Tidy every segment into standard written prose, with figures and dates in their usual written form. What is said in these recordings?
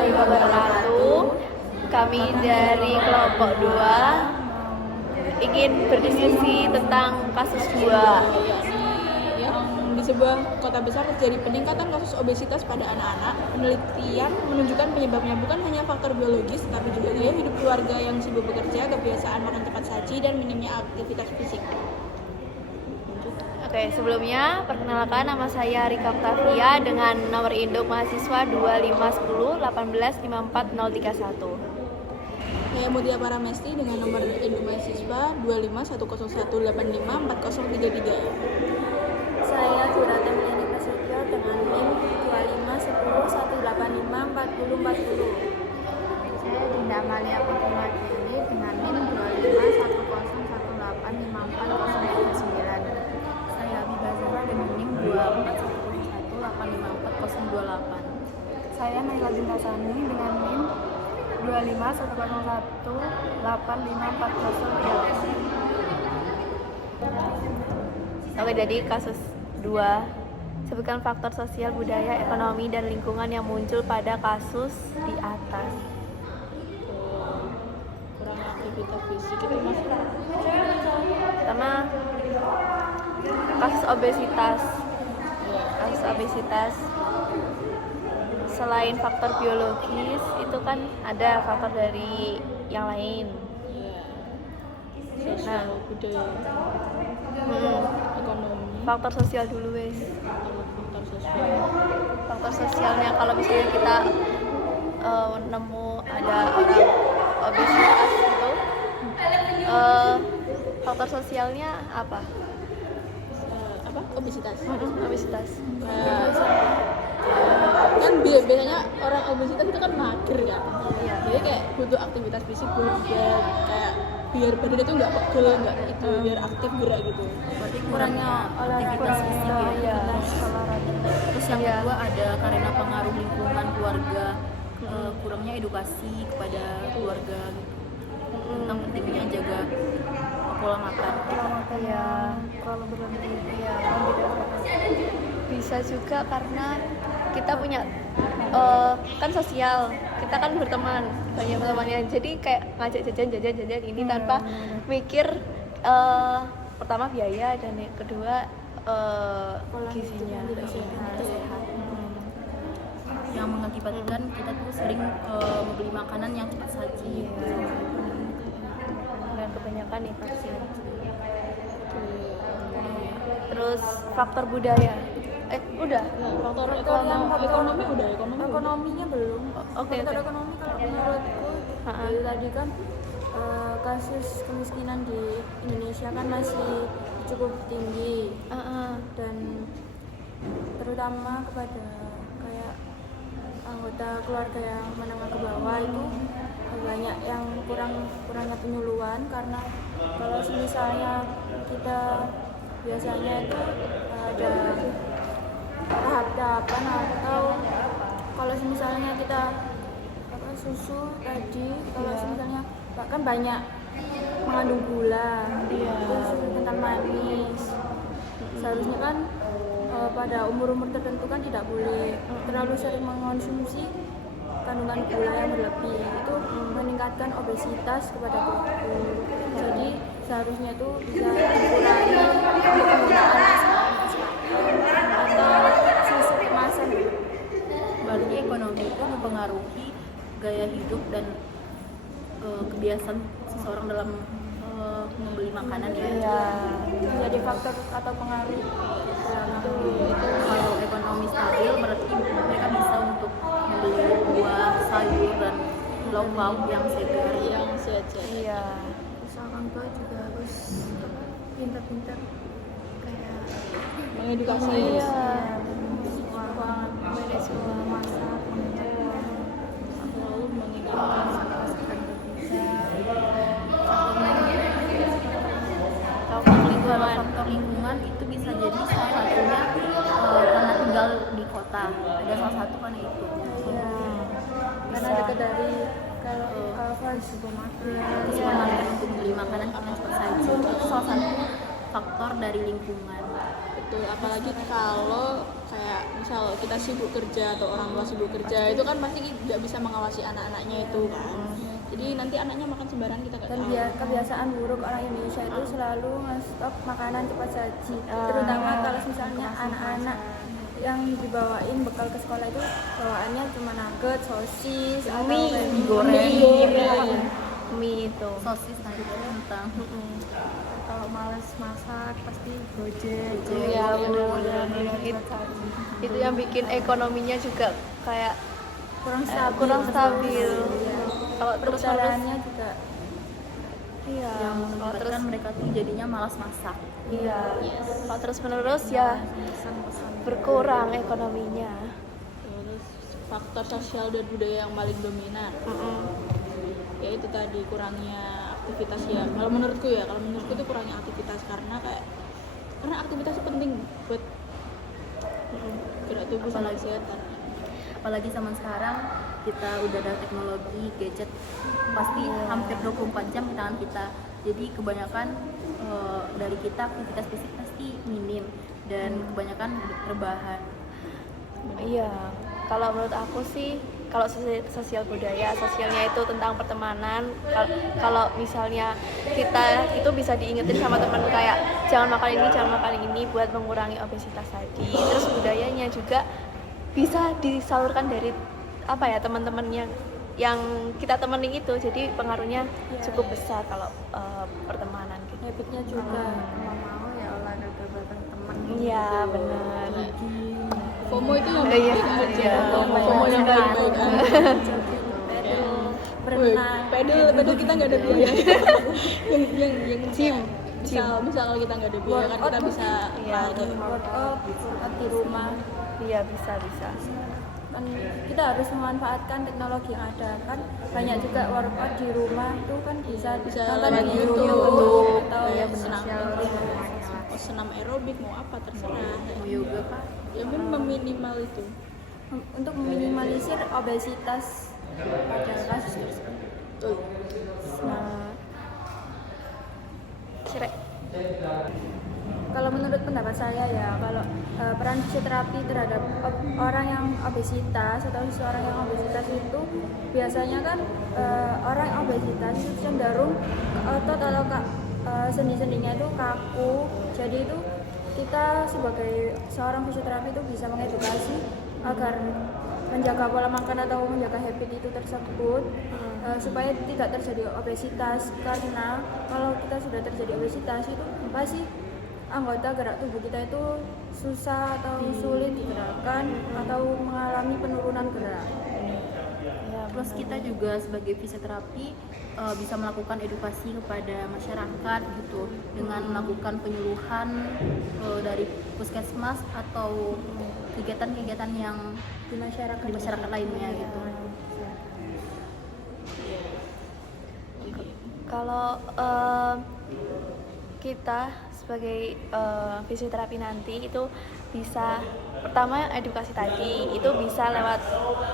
warahmatullahi wabarakatuh. Kami dari kelompok 2 ingin berdiskusi tentang kasus gua. Yang di sebuah kota besar terjadi peningkatan kasus obesitas pada anak-anak. Penelitian menunjukkan penyebabnya bukan hanya faktor biologis, tapi juga gaya hidup keluarga yang sibuk bekerja, kebiasaan makan cepat saji, dan minimnya aktivitas fisik. Oke, sebelumnya perkenalkan, nama saya Rika Octavia dengan nomor induk mahasiswa 2510 1854031. Saya Mutia Paramesti dengan nomor induk mahasiswa 251018540333. Saya Durata Melani Prasetyo dengan NIM 251018544040. Saya Dinda Amalia Putri Martini dengan NIM 2510185409. Saya Abiba Zahra dengan NIM 2410185408. Saya Naila Dinda Sani dengan NIM 2510185403. Oke, jadi kasus 2. Sebutkan faktor sosial, budaya, ekonomi, dan lingkungan yang muncul pada kasus di atas. Kurang aktivitas fisik itu masalah. Pertama, kasus obesitas. Kasus obesitas selain faktor biologis itu kan ada faktor dari yang lain. Sosial, budaya, ekonomi, Faktor sosial dulu wes. faktor sosial. Faktor sosialnya kalau misalnya kita nemu ada orang obesitas gitu, faktor sosialnya apa? Obesitas. Obesitas. Kan biasanya orang obesitas itu kan mager kan. Iya. Jadi kayak butuh aktivitas fisik biar badan itu nggak pegel, nggak itu, biar aktif gerak gitu. Berarti kurangnya aktivitas fisik ya. Iya. Terus yang Iya. kedua ada karena pengaruh lingkungan keluarga, kurangnya edukasi kepada keluarga tentang pentingnya jaga pola makan. Iya. Terlalu berlebih. Iya. Bisa juga karena kita punya kan sosial, kita kan berteman banyak temannya, jadi kayak ngajak jajan ini tanpa mikir pertama biaya dan yang kedua gizinya sehat. Yang mengakibatkan kita tuh sering membeli makanan yang cepat saji. Dan kebanyakan nih vaksin. Terus faktor budaya. Udah. Faktor ekonomi udah. Ekonominya belum. Oke. Faktor ekonomi kalau menurutku dari tadi kan kasus kemiskinan di Indonesia kan masih cukup tinggi dan terutama kepada kayak anggota keluarga yang menengah ke bawah itu banyak yang kurangnya penyuluhan, karena kalau misalnya kita biasanya itu ada tahap-tahapan, atau kalau misalnya kita susu tadi kalau misalnya bahkan banyak mengandung gula, terus kental manis, seharusnya kan pada umur-umur tertentu kan tidak boleh terlalu sering mengonsumsi kandungan gula yang berlebih, itu meningkatkan obesitas kepada tubuh. Jadi seharusnya itu bisa dikurangi penggunaan atau susu kemasan. Berarti ekonomi itu mempengaruhi gaya hidup dan kebiasaan seseorang dalam membeli makanan ya. Iya. Jadi faktor atau pengaruh itu kalau ekonomi stabil berarti mereka bisa untuk membeli buah, sayur dan lauk-lauk yang segar, yang sehat. Iya. Terus orang tua juga harus pintar-pintar kayak Mengedukasi. Iya. manajemen masak, Selalu mengingatkan. Faktor lingkungan itu bisa jadi salah satunya karena tinggal di kota, ada salah satu kan itu. karena dekat dari Supermarket untuk beli makanan kita cepat saji, itu salah satu faktor dari lingkungan. Betul, apalagi kalau kayak misal kita sibuk kerja atau orang tua sibuk kerja itu kan pasti nggak bisa mengawasi anak-anaknya itu kan. Jadi nanti anaknya makan sembarangan kita nggak Dan tahu. kebiasaan buruk orang Indonesia itu selalu nge-stop makanan cepat saji, terutama kalau misalnya anak-anak yang dibawain bekal ke sekolah itu bawaannya cuma nugget, sosis, atau Mie kayak goreng, mie itu. Sosis tadi tentang kalau males masak pasti gojek. Iya benar-benar itu yang bikin ekonominya juga kayak kurang stabil. Kalau terus perjalanannya juga iya, Yang kalau terus menyebabkan mereka tuh jadinya malas masak. iya, kalau terus menerus ya berkurang ekonominya. Terus faktor sosial dan budaya yang paling dominan ya itu tadi kurangnya aktivitas ya. Kalau menurutku itu kurangnya aktivitas karena aktivitas itu penting buat gerak tubuh sama kesehatan. Apalagi zaman sekarang kita udah ada teknologi gadget pasti hampir 24 jam di tangan kita. Jadi kebanyakan dari kita aktivitas fisik pasti minim dan kebanyakan rebahan. Iya, kalau menurut aku sih kalau sosial budaya, sosialnya itu tentang pertemanan. Kalau misalnya kita itu bisa diingetin sama teman kayak jangan makan ini buat mengurangi obesitas tadi. Terus budayanya juga bisa disalurkan dari teman-teman yang kita temenin itu. Jadi pengaruhnya cukup besar kalau pertemanan gitu. habitnya juga. Kalau mau ya olahraga bareng teman. Iya, benar. FOMO itu yang Iya, baik-baik aja. iya. FOMO yang baik-baik aja. Berenang, Pedal kita nggak ada biaya. yang Gym. misal kita nggak ada biaya kan kita bisa workout di rumah. Iya, bisa. Kan kita harus memanfaatkan teknologi yang ada, kan banyak juga workout di rumah itu kan bisa nonton lewat di YouTube, YouTube atau senam aerobik mau apa terserah. Mau yoga Pak. Ya meminimal itu. untuk meminimalisir obesitas pada kasus tersebut. Nah, Cirek. Kalau menurut pendapat saya ya, kalau peran fisioterapi terhadap orang yang obesitas atau seseorang yang obesitas itu biasanya kan orang yang obesitas itu cenderung otot atau sendi-sendinya itu kaku. Jadi itu kita sebagai seorang fisioterapi itu bisa mengedukasi agar menjaga pola makan atau menjaga habit itu tersebut supaya tidak terjadi obesitas, karena kalau kita sudah terjadi obesitas itu pasti anggota gerak tubuh kita itu susah atau sulit digerakkan atau mengalami penurunan gerak. Plus kita juga sebagai fisioterapi bisa melakukan edukasi kepada masyarakat gitu dengan melakukan penyuluhan dari puskesmas atau kegiatan-kegiatan yang Di masyarakat lainnya gitu. Kalau kita sebagai fisioterapi nanti itu bisa pertama edukasi tadi itu bisa lewat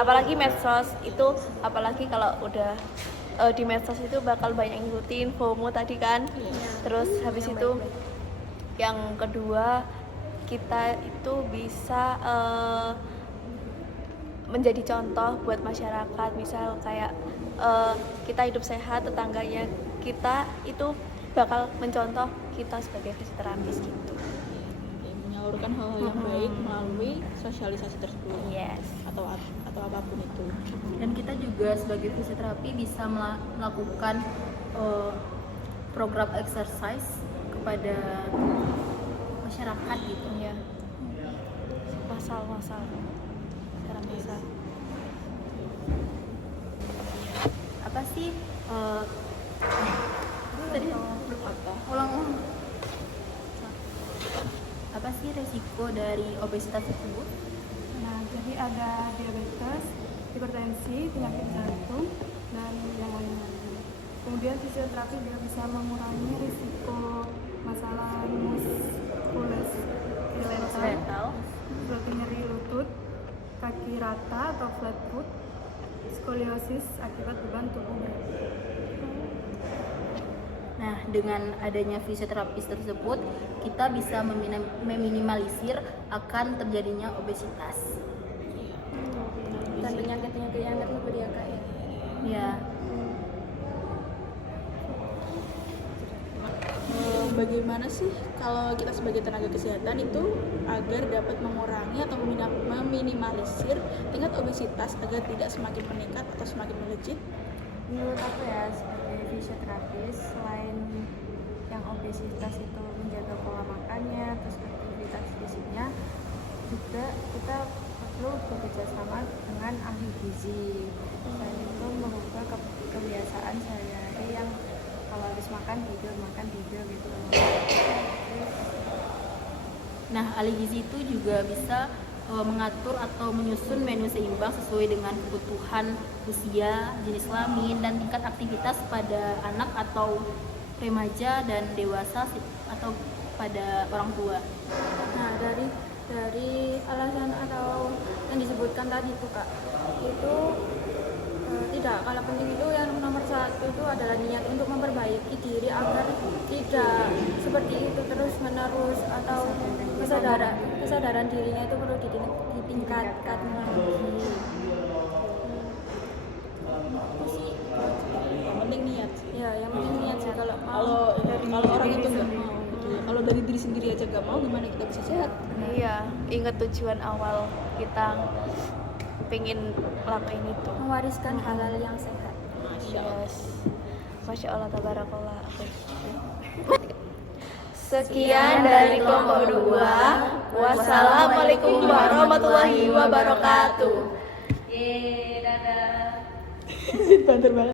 apalagi medsos itu, apalagi kalau udah di medsos itu bakal banyak ngikutin FOMO tadi kan. Terus habis itu yang kedua kita itu bisa menjadi contoh buat masyarakat, misal kayak kita hidup sehat, tetangganya kita itu bakal mencontoh kita sebagai fisioterapis gitu. Menyalurkan hal-hal yang baik melalui sosialisasi tersebut. Yes. Atau apapun itu. Dan kita juga sebagai fisioterapi bisa melakukan program exercise kepada masyarakat gitu. Ya. Masal. Sekarang masal. Apa sih tadi ulang apa sih resiko dari obesitas tersebut? Nah, jadi ada diabetes, hipertensi, penyakit jantung, dan yang lain-lain. Kemudian fisioterapi juga bisa mengurangi risiko masalah muskuloskeletal, seperti nyeri lutut, kaki rata atau flat foot, skoliosis akibat beban tubuh berat. Nah, dengan adanya fisioterapis tersebut, kita bisa meminimalisir akan terjadinya obesitas. Dan penyakit-penyakit yang lebih ya kak ya. Ya, Bagaimana sih kalau kita sebagai tenaga kesehatan itu agar dapat mengurangi atau meminimalisir tingkat obesitas agar tidak semakin meningkat atau semakin melejit? Menurut aku ya sebagai fisioterapis, selain yang obesitas itu menjaga pola makannya, terus aktivitas fisiknya, juga kita perlu bekerja sama dengan ahli gizi. Selain itu merubah kebiasaan sehari-hari yang kalau habis makan tidur gitu. nah ahli gizi itu juga bisa mengatur atau menyusun menu seimbang sesuai dengan kebutuhan usia, jenis kelamin, dan tingkat aktivitas pada anak atau remaja dan dewasa atau pada orang tua. Nah dari alasan atau yang disebutkan tadi itu kak, itu tidak kalah penting itu yang nomor satu itu adalah niat untuk memperbaiki diri agar tidak seperti itu terus menerus, atau kesadaran dirinya itu perlu ditingkatkan lagi. Itu sih Yang penting niat sih. ya, yang penting niat sih. Kalau mau Kalau orang itu nggak mau, gitu ya. Kalau dari diri sendiri aja nggak mau, gimana kita bisa sehat? Iya, ingat tujuan awal kita pengen lakuin itu. mewariskan hal-hal yang sehat. Yes. Masya Allah, tabarakallah. Sekian dari kelompok 2. Wassalamualaikum warahmatullahi wabarakatuh. Yeay, dadah. Banter banget.